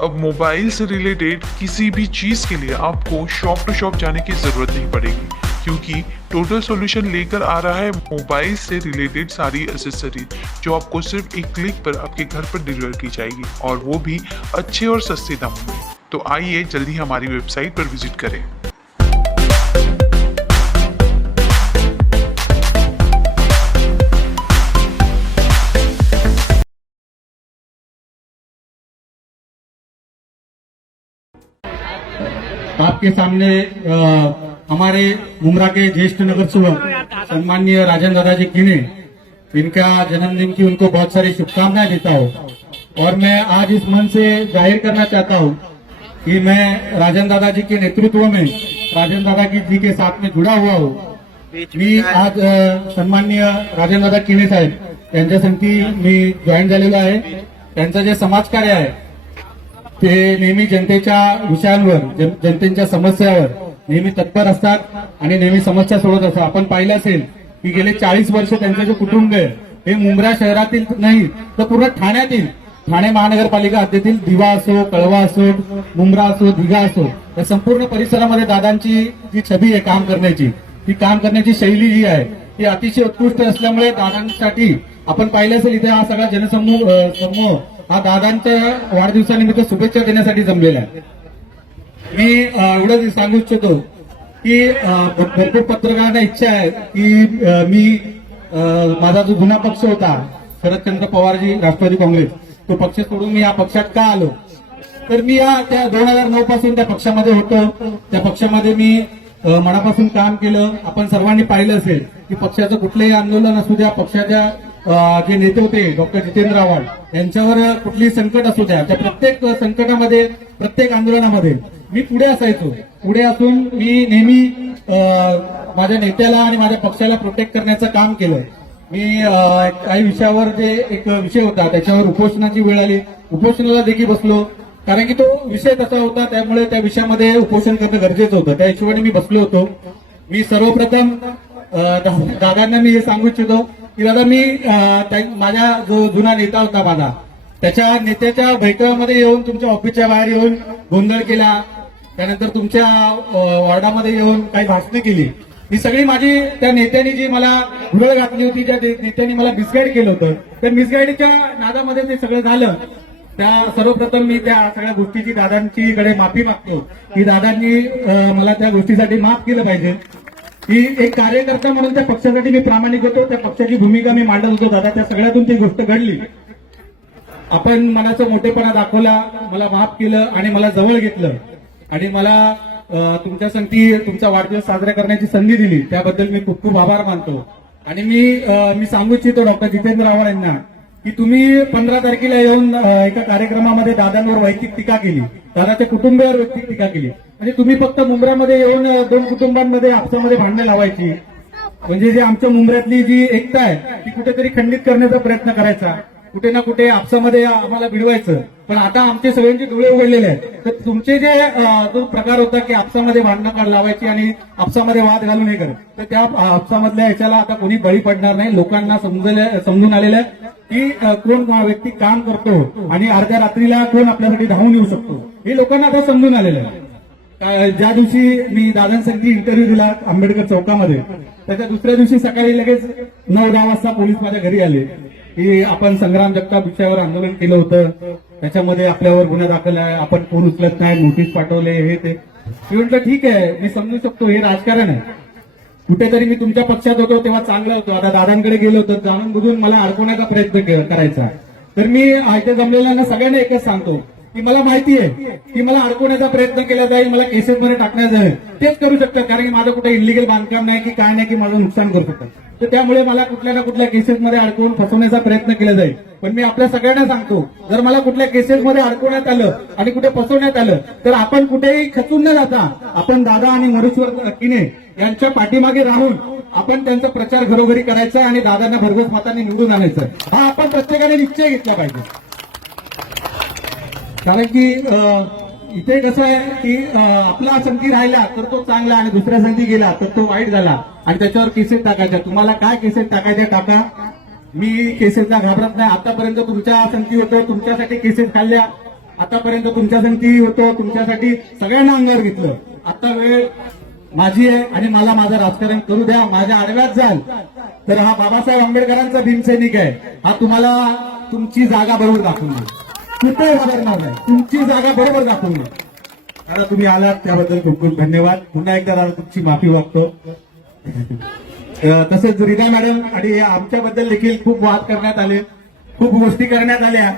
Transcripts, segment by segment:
अब मोबाइल से रिलेटेड किसी भी चीज़ के लिए आपको शॉप टू शॉप जाने की ज़रूरत नहीं पड़ेगी, क्योंकि टोटल सॉल्यूशन लेकर आ रहा है मोबाइल से रिलेटेड सारी एसेसरीज जो आपको सिर्फ एक क्लिक पर आपके घर पर डिलीवर की जाएगी, और वो भी अच्छे और सस्ते दामों में। तो आइए जल्दी हमारी वेबसाइट पर विजिट करें। आपके सामने हमारे मुमरा के ज्येष्ठ नगर सेवक सम्माननीय राजन दादाजी कीने, इनका जन्मदिन की उनको बहुत सारी शुभकामनाएं देता हूं। और मैं आज इस मन से जाहिर करना चाहता हूं कि मैं राजन दादाजी के नेतृत्व में राजन दादा जी के साथ में जुड़ा हुआ हूं। मी आज सन्माननीय राजन दादा कीने साहेब यांच्या संगती मी जॉईन झालेलो आहे। त्यांचं जे समाजकार्य आहे ते नेहमी जनतेच्या विषयांवर, जनतेच्या समस्यावर नेहमी तत्पर असतात आणि नेहमी समस्या सोडवत असतात। आपण पाहिलं असेल की गेले 40 वर्ष त्यांचे जे कुटुंब आहे हे मुंब्रा शहरातील नाही तर पूर्ण ठाणे महानगरपालिका हद्दीतील दिवा असो, कळवा असो, मुंब्रा असो, दिघा असो, या संपूर्ण परिसरामध्ये दादांची जी छबी आहे काम करण्याची, ती काम करण्याची शैली जी आहे ती अतिशय उत्कृष्ट असल्यामुळे दादांसाठी आपण पाहिलं असेल इथे हा सगळा जनसमूह हा दादांच्या वाढदिवसानिमित्त शुभेच्छा देण्यासाठी जमलेला आहे। मी एवढंच सांगू इच्छितो की भरपूर पत्रकारांना इच्छा आहे की मी माझा जो जुना पक्ष होता शरदचंद्र पवारजी राष्ट्रवादी काँग्रेस, तो पक्ष सोडून मी या पक्षात का आलो, तर मी त्या 2009 पासून त्या पक्षामध्ये होतो। त्या पक्षामध्ये मी मनापासून काम केलं। आपण सर्वांनी पाहिलं असेल की पक्षाचं कुठलंही आंदोलन असू द्या, पक्षाच्या जे नेते होते डॉक्टर जितेंद्र आव्हाड यांच्यावर कुठलीही संकट असू द्या, त्या प्रत्येक संकटामध्ये, प्रत्येक आंदोलनामध्ये मी पुढे असायचो। पुढे असून मी नेहमी माझ्या नेत्याला आणि माझ्या पक्षाला प्रोटेक्ट करण्याचं काम केलं। मी काही विषयावर जे एक विषय होता त्याच्यावर उपोषणाची वेळ आली, उपोषणाला देखील बसलो, कारण की तो विषय तसा होता, त्यामुळे त्या विषयामध्ये उपोषण करणं गरजेचं होतं। त्या हिशोबाने मी बसलो होतो। मी सर्वप्रथम दादांना मी हे सांगू इच्छितो की दादा, मी माझा जो जुना नेता होता माझा, त्याच्या नेत्याच्या बैठकामध्ये येऊन, तुमच्या ऑफिसच्या बाहेर येऊन गोंधळ केला, त्यानंतर तुमच्या वॉर्डामध्ये येऊन काही भाषणं केली, ही सगळी माझी त्या नेत्यांनी जी मला धुळळ घातली होती, ज्या नेत्यांनी मला मिसगाईड केलं होतं, त्या मिसगाईडच्या नादामध्ये ते सगळं झालं। त्या सर्वप्रथम मी त्या सगळ्या गोष्टीची दादांची कडे माफी मागतो की दादांनी मला त्या गोष्टीसाठी माफ केलं पाहिजे। की एक कार्यकर्ता म्हणून त्या पक्षासाठी मी प्रामाणिक होतो, त्या पक्षाची भूमिका मी मांडत होतो दादा, त्या सगळ्यातून ती गोष्ट घडली। आपण मनाचा मोठेपणा दाखवला, मला माफ केलं आणि मला जवळ घेतलं आणि मला तुमच्या संगती तुमचा वाढदिवस साजरा करण्याची संधी दिली, त्याबद्दल मी खूप खूप आभार मानतो। आणि मी सांगू इच्छितो डॉक्टर जितेंद्र आव्हाड यांना की तुम्ही 15 तारखेला येऊन एका कार्यक्रमामध्ये दादांवर वैयक्तिक टीका केली, दादाच्या कुटुंबियावर वैयक्तिक टीका केली। म्हणजे तुम्ही फक्त मुंब्रामध्ये येऊन 2 कुटुंबांमध्ये आपसामध्ये भांडणं लावायची, म्हणजे जे आमच्या मुंब्र्यातली जी एकता आहे ती कुठेतरी खंडित करण्याचा प्रयत्न करायचा, कुठे ना कुठे आपसामध्ये आम्हाला भिडवायचं। पण आता आमचे सगळ्यांचे डोळे उघडलेले आहेत, तर तुमचे जे जो प्रकार होता की आपसामध्ये भांडणं लावायची आणि आपसामध्ये वाद घालून हे करत, तर त्या आपसामधल्या ह्याच्याला आता कोणी बळी पडणार नाही। लोकांना समजून आलेलं आहे की कोण व्यक्ती काम करतो आणि अर्ध्या रात्रीला कोण आपल्यासाठी धावून येऊ शकतो, हे लोकांना आता समजून आलेलं आहे। ज्या दिवशी मी दादांसाठी इंटरव्ह्यू दिला आंबेडकर चौकामध्ये, त्याच्या दुसऱ्या दिवशी सकाळी लगेच 9-10 वाजता पोलीस माझ्या घरी आले की आपण संग्राम जगताप विषयावर आंदोलन केलं होतं, त्याच्यामध्ये आपल्यावर गुन्हा दाखल आहे, आपण फोन उचलत नाही, नोटीस पाठवले, हे ते। मी म्हटलं ठीक आहे, मी समजू शकतो हे राजकारण आहे, कुठेतरी मी तुमच्या पक्षात होतो तेव्हा चांगलं होतो, आता दादांकडे गेलो होतो, जाणून बुजून मला अडकवण्याचा प्रयत्न करायचा। तर मी इथे जमलेल्यांना सगळ्यांना एकच सांगतो की मला माहिती आहे की मला अडकवण्याचा प्रयत्न केला जाईल, मला केसेसमध्ये टाकण्यात जाईल, तेच करू शकतात, कारण की माझं कुठे इलिगल बांधकाम नाही की काय नाही की माझं नुकसान करू शकतात, तर त्यामुळे मला कुठल्या ना कुठल्या केसेसमध्ये अडकवून फसवण्याचा प्रयत्न केला जाईल। पण मी आपल्या सगळ्यांना सांगतो, जर मला कुठल्या केसेसमध्ये अडकवण्यात आलं आणि कुठे फसवण्यात आलं तर आपण कुठेही खचून न जाता आपण दादा आणि मरुश्वर कीने यांच्या पाठीमागे राहून आपण त्यांचा प्रचार घरोघरी करायचा आणि दादांना भरघोस मतांनी निवडून आणायचं, हा आपण प्रत्येकाने निश्चय घेतला पाहिजे। कारण की इथे कसं आहे की आपला संगती राहिला तर तो चांगला आणि दुसऱ्या संगती गेला तर तो वाईट झाला आणि त्याच्यावर केसेस टाकायच्या। तुम्हाला काय केसेस टाकायच्या टाका, मी केसेसला घाबरत नाही। आतापर्यंत तुमच्या संगती होतं, तुमच्यासाठी केसेस खाल्ल्या, आतापर्यंत तुमच्या संगती होतो, तुमच्यासाठी सगळ्यांना अंगावर घेतलं. आता वेळ माझी आहे आणि मला माझं राजकारण करू द्या. माझ्या आडव्यात जाल तर हा बाबासाहेब आंबेडकरांचा भीमसैनिक आहे. हा तुम्हाला तुमची जागा बरोबर दाखवून देईल. कुठे घाबरणार नाही, तुमची जागा बरोबर दाखवून देईल. आता तुम्ही आलात त्याबद्दल खूप खूप धन्यवाद. पुन्हा एकदा दादा तुमची माफी मागतो. तसेच रीता मॅडम आणि आमच्याबद्दल देखील खूप वाद करण्यात आले, खूप गोष्टी करण्यात आल्या.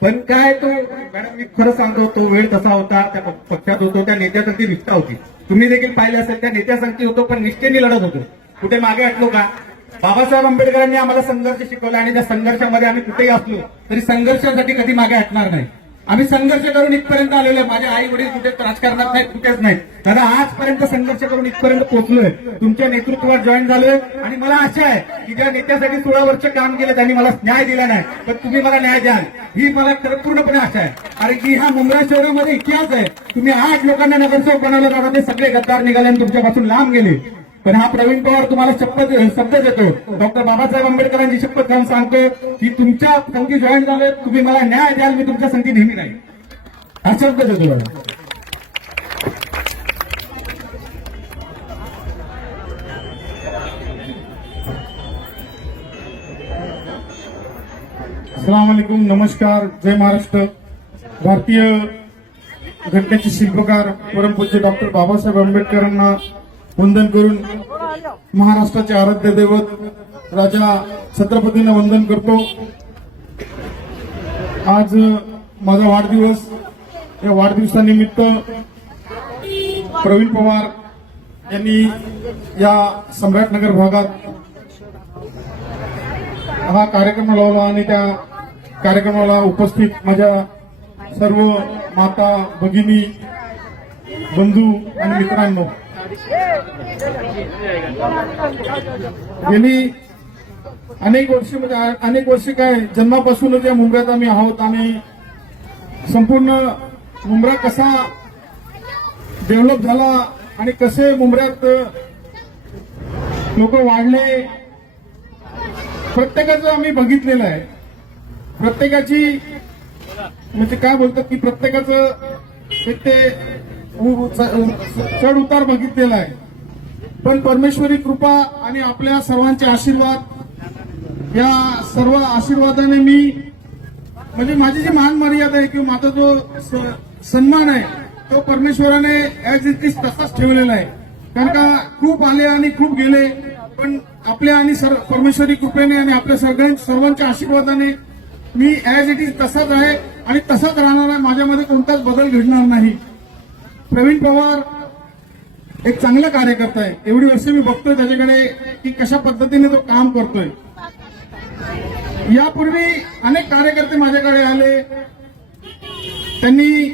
पण काय तो मॅडम मी खरं सांगतो, तो वेळ तसा होता, त्या पक्षात होतो, त्या नेत्यासाठी निष्ठा होती. तुम्ही देखील पाहिलं असेल, त्या नेत्यासाठी होतो पण निष्ठेने लढत होतो. कुठे मागे हटलो का? बाबासाहेब आंबेडकरांनी आम्हाला संघर्ष शिकवला आणि त्या संघर्षामध्ये आम्ही कुठेही असलो तरी संघर्षासाठी कधी मागे हटणार नाही. आम्ही संघर्ष करून इथपर्यंत आलेलो आहे. माझे आई वडील कुठे राजकारणात नाहीत, कुठेच नाहीत. दादा आजपर्यंत संघर्ष करून इथपर्यंत पोहोचलोय. तुमच्या नेतृत्वात जॉईन झालोय आणि मला आशा आहे की ज्या नेत्यासाठी 16 वर्ष काम केलं त्यांनी मला न्याय दिला नाही, पण तुम्ही मला न्याय द्याल ही मला पूर्णपणे आशा आहे. कारण की हा मुंब्रा शहरामध्ये इतिहास आहे. तुम्ही 8 लोकांना नगरसेवक बनवलं, दादा ते सगळे गद्दार निघाले आणि तुमच्यापासून लांब गेले. पण हा प्रवीण पवार तुम्हाला शपथ देतो, डॉक्टर बाबासाहेब आंबेडकरांची शपथ खाऊन सांगतो की तुमच्या संगती जॉईन झाले, तुम्ही मला न्याय द्याल, मी तुमच्या संगती नेहमी नाही. हा शब्द देतो दादा. अस्सलाम वालेकुम, नमस्कार, जय महाराष्ट्र. भारतीय घटनेचे शिल्पकार परमपूज्य डॉक्टर बाबासाहेब आंबेडकरांना वंदन करून महाराष्ट्राचे आराध्य दैवत राजा छत्रपतींना वंदन करतो. आज माझा वाढदिवस. या वाढदिवसानिमित्त प्रवीण पवार यांनी या सम्राटनगर भागात हा कार्यक्रम लावला आणि त्या कार्यक्रमाला उपस्थित माझ्या सर्व माता, भगिनी, बंधू आणि मित्रांनो, गेली अनेक वर्ष काय जन्मापासूनच या मुंबईत आम्ही आहोत आणि संपूर्ण मुंब्रा कसा डेव्हलप झाला आणि कसे मुंब्र्यात लोक वाढले प्रत्येकाचं आम्ही बघितलेलं आहे. प्रत्येकाची म्हणजे काय बोलतात की प्रत्येकाचं एक ते चढ उतार बघितलेला आहे. पण परमेश्वरी कृपा आणि आपल्या सर्वांचे आशीर्वाद, या सर्व आशीर्वादाने मी म्हणजे माझी जी मान मर्यादा आहे किंवा माझा जो सन्मान आहे तो परमेश्वराने ऍज इट इज तसाच ठेवलेला आहे. कारण का खूप आले आणि खूप गेले, पण आपल्या आणि परमेश्वरी कृपेने आणि आपल्या सर्वांच्या आशीर्वादाने मी ऍज इट इज तसाच आहे आणि तसाच राहणार आहे. माझ्यामध्ये कोणताच बदल घडणार नाही. प्रवीण पवार एक चांगला कार्यकर्ता आहे. एवढी वर्ष मी बघतोय त्याच्याकडे की कशा पद्धतीने तो काम करतोय. यापूर्वी अनेक कार्यकर्ते माझ्याकडे आले, त्यांनी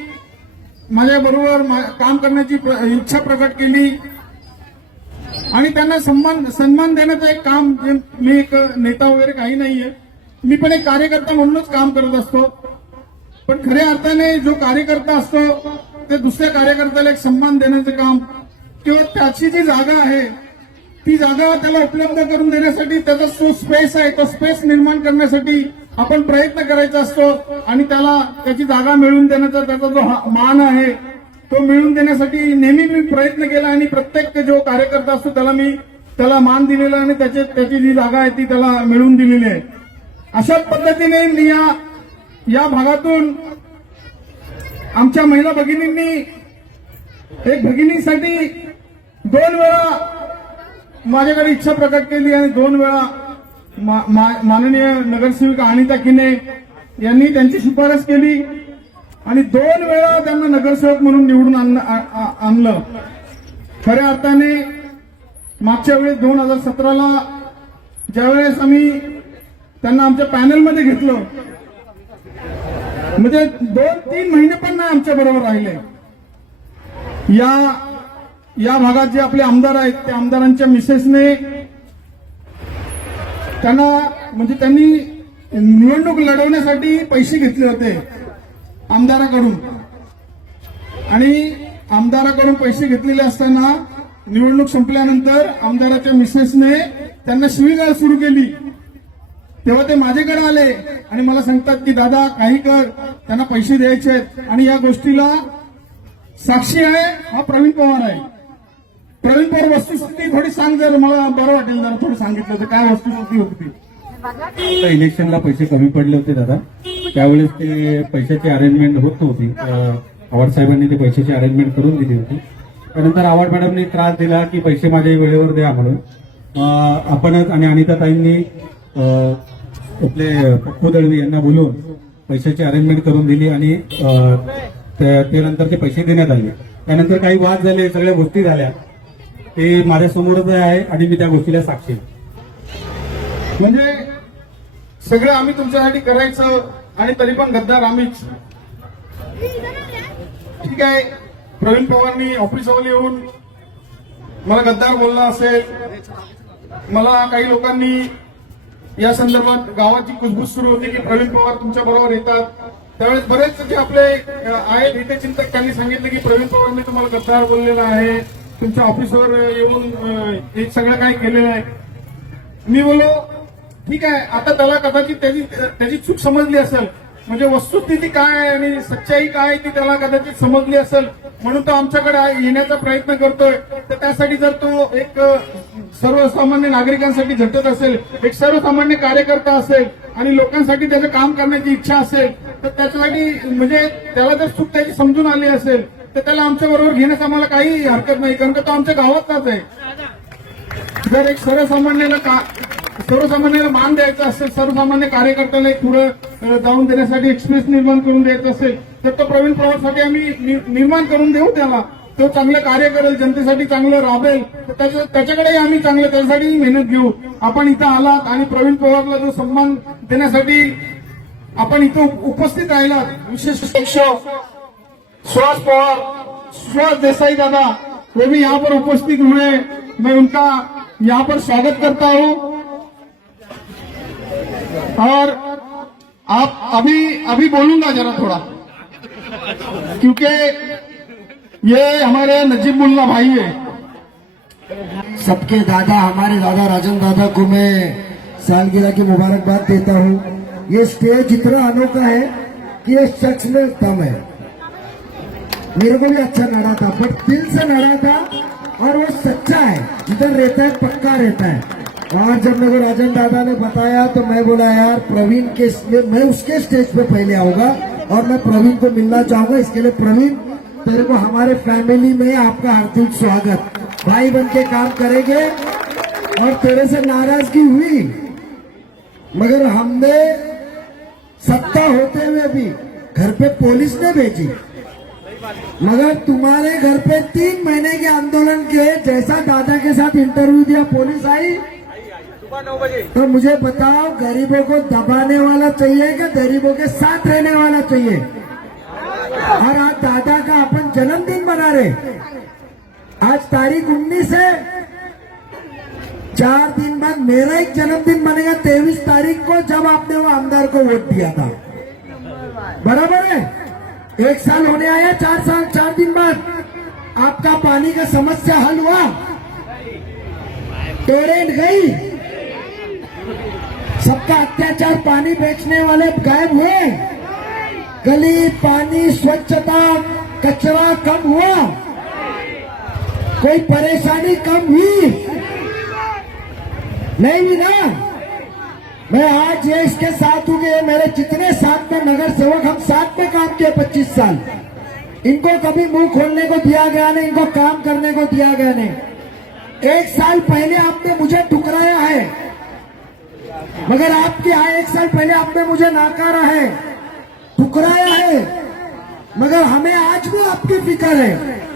माझ्या बरोबर काम करण्याची इच्छा प्रकट केली आणि त्यांना सन्मान देण्याचं एक काम, मी एक नेता वगैरे काही नाहीये, मी पण एक कार्यकर्ता म्हणूनच काम करत असतो. पण खऱ्या अर्थाने जो कार्यकर्ता असतो ते दुसऱ्या कार्यकर्त्याला एक सन्मान देण्याचं काम किंवा त्याची जी जागा आहे ती जागा त्याला उपलब्ध करून देण्यासाठी, त्याचा जो स्पेस आहे तो स्पेस निर्माण करण्यासाठी आपण प्रयत्न करायचा असतो आणि त्याला त्याची जागा मिळवून देण्याचा त्याचा जो मान आहे तो मिळवून देण्यासाठी नेहमी मी प्रयत्न केला आणि प्रत्येक जो कार्यकर्ता असतो त्याला मान दिलेला आणि त्याची जी जागा आहे ती त्याला मिळवून दिलेली आहे. अशाच पद्धतीने मी या भागातून आमच्या महिला भगिनींनी एक भगिनीसाठी 2 वेळा माझ्याकडे इच्छा प्रकट केली आणि 2 वेळा माननीय नगरसेविका अनिता किने यांनी त्यांची शिफारस केली आणि 2 वेळा त्यांना नगरसेवक म्हणून निवडून आणलं. खऱ्या अर्थाने मागच्या वेळेस 2017ला ज्यावेळेस आम्ही त्यांना आमच्या पॅनलमध्ये घेतलं, म्हणजे 2-3 महिने पण नाही आमच्या बरोबर राहिले. या भागात जे आपले आमदार आहेत त्या आमदारांच्या मिसेसने त्यांनी निवडणूक लढवण्यासाठी पैसे घेतले होते आमदाराकडून आणि आमदाराकडून पैसे घेतलेले असताना निवडणूक संपल्यानंतर आमदाराच्या मिसेसने त्यांना शिवीगाळ सुरू केली तेव्हा ते माझ्याकडे आले आणि मला सांगतात की दादा काही कर, त्यांना पैसे द्यायचे आहेत. आणि या गोष्टीला साक्षी आहे हा प्रवीण पवार आहे. प्रवीण पवार वस्तुस्थिती थोडी सांग, जर मला बरं वाटेल जरा थोडं सांगितलं तर काय वस्तुस्थिती होती ती. आता इलेक्शनला पैसे कमी पडले होते दादा, त्यावेळेस ते पैशाची अरेंजमेंट होत नव्हती. आव्हाड साहेबांनी ते पैशाची अरेंजमेंट करून दिली होती. त्यानंतर आव्हाड मॅडमनी त्रास दिला की पैसे माझे वेळेवर द्या म्हणून. आपणच आणि अनिताताईंनी आपले पप्पू दळवी यांना बोलून पैशाची अरेंजमेंट करून दिली आणि ते नंतर ते पैसे देण्यात आले. त्यानंतर काही वाद झाले, सगळ्या गोष्टी झाल्या, ते माझ्यासमोरच आहे आणि मी त्या गोष्टीला साक्षी आहे. म्हणजे सगळं आम्ही तुमच्यासाठी करायचं आणि तरी पण गद्दार आम्हीच. ठीक आहे, प्रवीण पवारनी ऑफिसवर येऊन मला गद्दार बोलला असेल, मला काही लोकांनी या संदर्भात गावाची कुजबूज सुरू होती की प्रवीण पवार तुमच्या बरोबर येतात. त्यावेळेस बरेच जे आपले आहेत हितचिंतक त्यांनी सांगितलं की प्रवीण पवारने तुम्हाला गद्दार बोललेला आहे, तुमच्या ऑफिसवर येऊन हे सगळं काही केलेलं आहे. मी बोलो ठीक आहे, आता त्याला कदाचित त्याची चूक समजली असेल, म्हणजे वस्तुस्थिती काय आहे आणि सच्चाई काय आहे ती त्याला कदाचित समजली असेल, म्हणून तो आमच्याकडे येण्याचा प्रयत्न करतोय. तर त्यासाठी जर तो एक सर्वसामान्य नागरिकांसाठी झटत असेल, एक सर्वसामान्य कार्यकर्ता असेल आणि लोकांसाठी त्याचं काम करण्याची इच्छा असेल, तर त्याच्यासाठी म्हणजे त्याला जर चूक त्याची समजून आली असेल तर त्याला आमच्या बरोबर घेण्यास आम्हाला काही हरकत नाही, कारण का तो आमच्या गावातलाच आहे. जर एक सर्वसामान्याला मान द्यायचा असेल, सर्वसामान्य कार्यकर्त्याला एक पुढे जाऊन देण्यासाठी एक्सप्रेस निर्माण करून द्यायचं असेल तर तो प्रवीण पवारसाठी आम्ही निर्माण करून देऊ. त्याला तो चांगलं कार्य करेल, जनतेसाठी चांगलं राबेल, तर त्याच्याकडेही आम्ही चांगलं त्यासाठी मेहनत घेऊ. आपण इथं आलात आणि प्रवीण पवारला जो सन्मान देण्यासाठी आपण इथं उपस्थित राहिलात, विशेष सुहास पवार, सुहास देसाई दादा, वो भी यहाँ पर उपस्थित हुए, मैं उनका यहाँ पर स्वागत करता हूँ. और आप अभी बोलूंगा जरा थोड़ा, क्योंकि ये हमारे नजीब मुल्ला भाई है. सबके दादा, हमारे दादा राजन दादा को मैं सालगिरह की मुबारकबाद देता हूँ. ये स्टेज इतना अनोखा है कि ये शख्स में दम है. मेरे को भी अच्छा लगा था, बट दिल से लगा था और वो सच्चा है, जिधर रहता है पक्का रहता है. और जब मेरे को राजन दादा ने बताया तो मैं बोला यार प्रवीण के, मैं उसके स्टेज पे पहले आऊंगा और मैं प्रवीण को मिलना चाहूंगा. इसके लिए प्रवीण, तेरे को हमारे फैमिली में आपका हार्दिक स्वागत. भाई बन के काम करेंगे. और तेरे से नाराजगी हुई, मगर हमने सत्ता होते हुए भी घर पे पुलिस ने भेजी, मगर तुम्हारे घर पे 3 महीने के आंदोलन के जैसा दादा के साथ इंटरव्यू दिया, पुलिस आई. तो मुझे बताओ, गरीबों को दबाने वाला चाहिए कि गरीबों के साथ रहने वाला चाहिए? और आज दादा का अपन जन्मदिन मना रहे. आज तारीख 19 है, 4 दिन बाद मेरा एक जन्मदिन बनेगा 23 तारीख को, जब आपने वो आमदार को वोट दिया था. बराबर है? 1 साल होने आया, 4 दिन बाद आपका पानी का समस्या हल हुआ, टोरेंट गई, सबका अत्याचार, पानी बेचने वाले गायब हुए, गली पानी स्वच्छता कचरा कम हुआ, कोई परेशानी कम हुई नहीं हुई ना. मैं आज ये इसके साथ हूँ कि मेरे जितने साथ में नगर सेवक, हम साथ में काम किए 25 साल, इनको कभी मुंह खोलने को दिया गया नहीं, इनको काम करने को दिया गया नहीं. 1 साल पहले आपने मुझे ठुकराया है, मगर आपके यहाँ 1 साल पहले आपने मुझे नाकारा है, ठुकराया है, मगर हमें आज भी आपकी फिक्र है.